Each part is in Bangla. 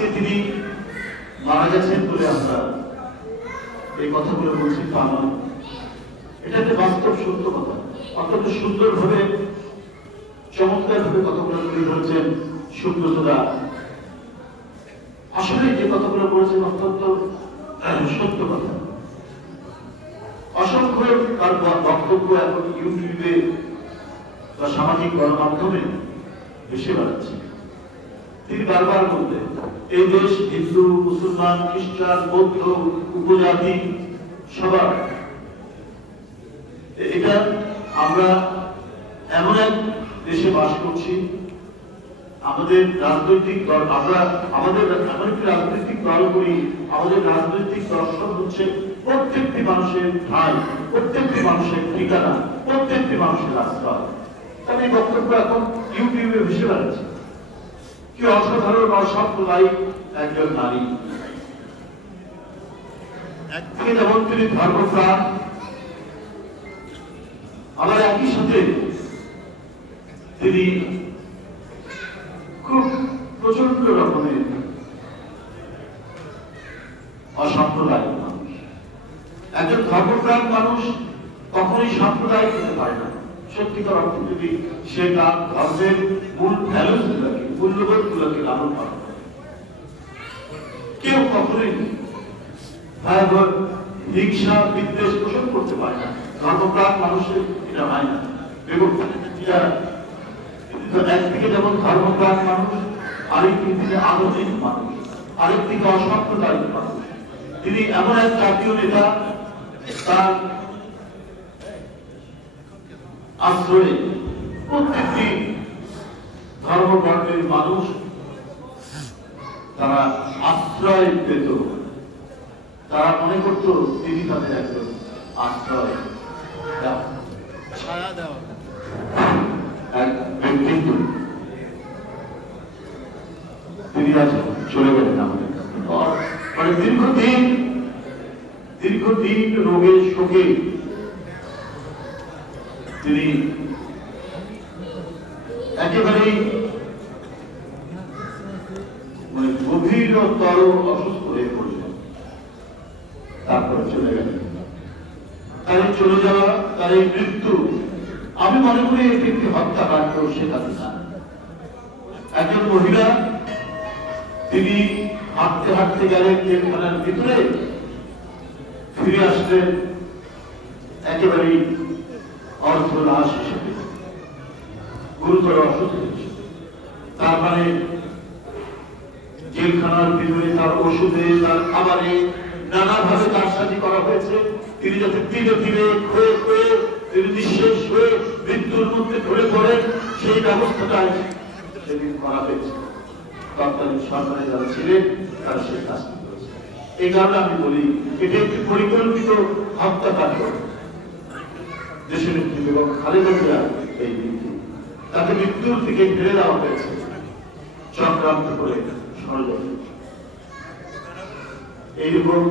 আজকে তিনি মারা গেছেন বলে আমরা এই কথাগুলো বলছি তা নয়, এটা একটা বাস্তব সত্য কথা। অত্যন্ত সুন্দরভাবে চমৎকারভাবে কথাগুলো তুলে ধরেছেন সুব্রতদা। আসলে যে কথাগুলো বলেছেন অত্যন্ত সত্য কথা। অসংখ্য তার বক্তব্য এখন ইউটিউবে বা সামাজিক গণমাধ্যমে ভেসে বেড়াচ্ছে। তিনি বারবার বলতেন এই দেশ হিন্দু, মুসলমান, খ্রিস্টান, বৌদ্ধ, উপজাতি সবার, এটা আমরা এমন এক দেশে বাস করছি, আমাদের রাজনৈতিক দল, আমরা আমাদের এমন একটি রাজনৈতিক দল করি, আমাদের রাজনৈতিক দর্শন হচ্ছে প্রত্যেকটি মানুষের ঠাঁই, প্রত্যেকটি মানুষের ঠিকানা, প্রত্যেকটি মানুষের আশ্রয়। তাহলে এই বক্তব্য এখন ইউটিউবে ভেসে বেড়াচ্ছে। কি অসাধারণ অসাম্প্রদায়িক একজন নারী। একদিকে যেমন তিনি ধর্মপ্রাণ, আবার একই সাথে তিনি খুব প্রচন্ড রকমের অসাম্প্রদায়িক মানুষ। একজন ধর্মপ্রাণ মানুষ কখনোই সাম্প্রদায়িক হতে পারে না। সত্যিকার অর্থে যদি সে তার ধর্মের মূল ভ্যালুস গুলাকে, মূল্যবোধ গুলাকে লালন পালন করে, কেউ কখনোই ভয়াবহ হিংসা বিদ্বেষ পোষণ করতে পারে না। ধর্মপ্রাণ মানুষের এটা হয় না। বেগম খালেদা জিয়া একদিকে যেমন ধর্মপ্রাণ মানুষ, আরেকদিকে তিনি আধুনিক মানুষ, আরেকদিকে অসাম্প্রদায়িক মানুষ। তিনি এমন এক জাতীয় নেতা, তার আশ্রয়ে প্রত্যেকটি ধর্মবর্ণের মানুষ তারা আশ্রয় পেত। তারা মনে করত তিনি তাদের একজন আশ্রয় ছায়া দেওয়া এক ব্যক্তিত্ব। তিনি আজ চলে গেলেন আমাদের মানে দীর্ঘদিন রোগের শোকে তিনি একেবারেই মানে গভীরতর অসুস্থ হয়ে পড়লেন, তারপরে চলে গেলেন। তার চলে যাওয়া, তার এই মৃত্যু, আমি মনে করি এটি একটি হত্যাকাণ্ড। শেখাতে না, একজন মহিলা তিনি হাঁটতে হাঁটতে গেলেন জেলখানার ভিতরে, ফিরে আসলেন একেবারেই অর্ধলাশ হিসেবে, গুরুতর অসুস্থ হিসেবে। তার মানে জেলখানার ভিতরে তার ওষুধে, তার খাবারে নানাভাবে তার সাথে করা হয়েছে। তিনি যাতে ধীরে ধীরে ক্ষয়ে ক্ষয়ে তিনি নিঃশেষ হয়ে মৃত্যুর মধ্যে ধরে পড়েন, সেই ব্যবস্থাটাই সেদিন করা হয়েছে। তৎকালীন সরকারে যারা ছিলেন তারা সেই কাজটি করেছে। এই কারণে আমি বলি এটি একটি পরিকল্পিত হত্যাকাণ্ড। দেশের নেত্রী বেগম খালেদা জিয়া এই ব্যক্তি, তাকে মৃত্যুর দিকে ফেলে দেওয়া হয়েছে চক্রান্ত করে, ষড়যন্ত্র। এইরকম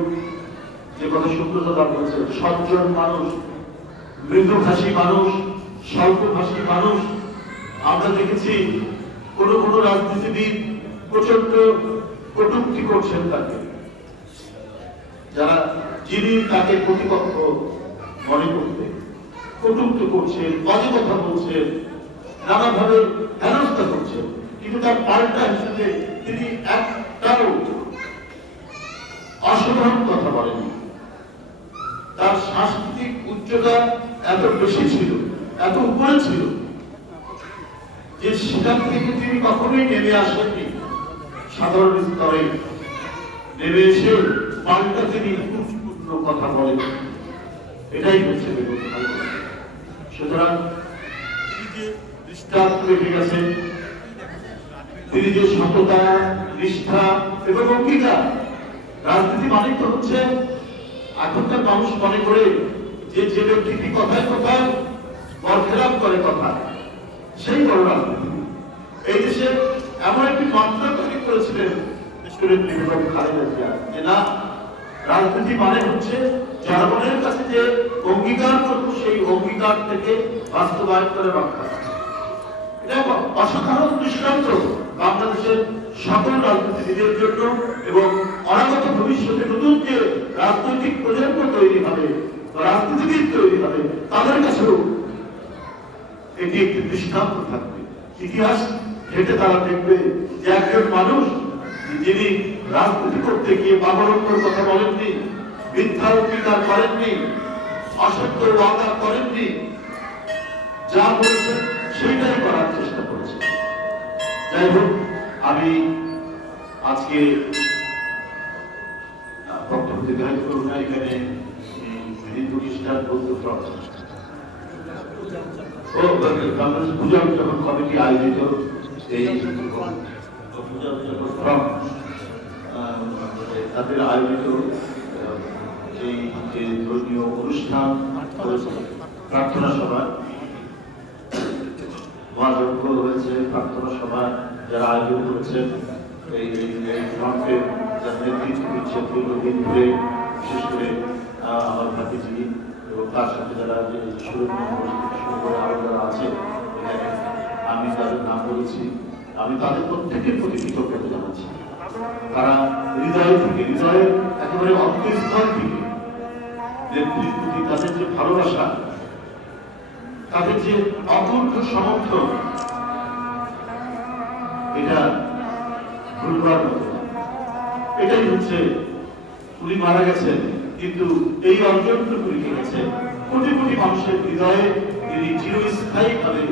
যে কথা সুব্রতদা বলছে, সজ্জন মানুষ, মৃদুভাষী মানুষ, স্বল্পভাষী মানুষ। আমরা দেখেছি কোন কোন রাজনীতিবিদ প্রচন্ড কটূক্তি করছেন তাকে, যারা যিনি তাকে প্রতিপক্ষ মনে করতে কটূক্তি করছেন, বাজে কথা বলছেন, নানাভাবে হেনস্থা করছেন, কিন্তু তার পাল্টা হিসেবে তিনি একটাও অসাধারণ কথা বলেনি। তার সাংস্কৃতিক উচ্চতা এত বেশি ছিল, এত উপরে ছিল যে সেখান থেকে তিনি কখনোই নেমে আসেননি সাধারণ স্তরে। নেমে এসে পাল্টা তিনি গুরুত্বপূর্ণ কথা বলেন। এটাই হচ্ছে বেগম খালেদা জিয়া। সুতরাং তিনি যে দৃষ্টান্ত রেখে গেছেন, তিনি যে সততা, নিষ্ঠা এবং অঙ্গীকার। রাজনীতি মানে তো হচ্ছে এখনকার মানুষ মনে করে যে যে ব্যক্তিটি কথায় কথায় বরখেলাপ করে কথা, সেই বড় রাজনীতি। এই দেশে এমন একটি মাত্রা তৈরি করেছিলেন বেগম খালেদা জিয়া যে না, রাজনীতি মানে হচ্ছে জনগণের কাছে যে অঙ্গীকার করব সেই অঙ্গীকার থেকে বাস্তবায়ন করে রক্ষা। এটা অসাধারণ দৃষ্টান্ত বাংলাদেশের সকল রাজনীতিবিদের জন্য এবং অনাগত ভবিষ্যতে নতুন যে রাজনৈতিক প্রজন্ম তৈরি হবে, রাজনীতিবিদ তৈরি হবে, তাদের কাছেও এটি একটি দৃষ্টান্ত থাকবে। ইতিহাস ঘেটে তারা দেখবে যে একজন মানুষ যিনি রাজনীতি করতে গিয়ে বাবরঙ্গর কথা বলেননি, মিথ্যা অঙ্গীকার করেননি, অসত্য ওয়াদা করেননি, যা বলেছেন সেইটাই করার চেষ্টা করেছে। যাই হোক, আমি আজকে বক্তব্য দীর্ঘায়িত করব না। এখানে হিন্দু খ্রিস্টান বৌদ্ধ পূজা উদযাপন কমিটি আয়োজিত এই তাদের আয়োজিত এই যে ধর্মীয় অনুষ্ঠান প্রার্থনা সভা মহাযজ্ঞ হয়েছে, প্রার্থনা সভা যারা আয়োজন করেছেন এই ফ্রন্টের যারা নেতৃত্ব দিচ্ছেন দীর্ঘদিন ধরে, বিশেষ করে আমার ভাতিজি এবং তার সাথে যারা যে আরো যারা আছে এখানে, আমি তাদের নাম বলেছি, আমি তাদের প্রত্যেকের প্রতি কৃতজ্ঞতা জানাচ্ছি। তারা হৃদয় থেকে, হৃদয়ের একেবারে অন্তঃস্থল থেকে নেত্রীর প্রতি তাদের যে ভালোবাসা, তাদের যে অকুণ্ঠ সমর্থন, এটা ভুলবার মতো। এটাই হচ্ছে, উনি মারা গেছেন কিন্তু এই অর্জনটুকু রেখে গেছেন কোটি কোটি মানুষের হৃদয়ে। তিনি চিরস্থায়ী ভাবে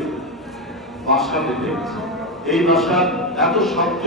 বাসা বেঁধে গেছেন। এই বাসা এত শক্ত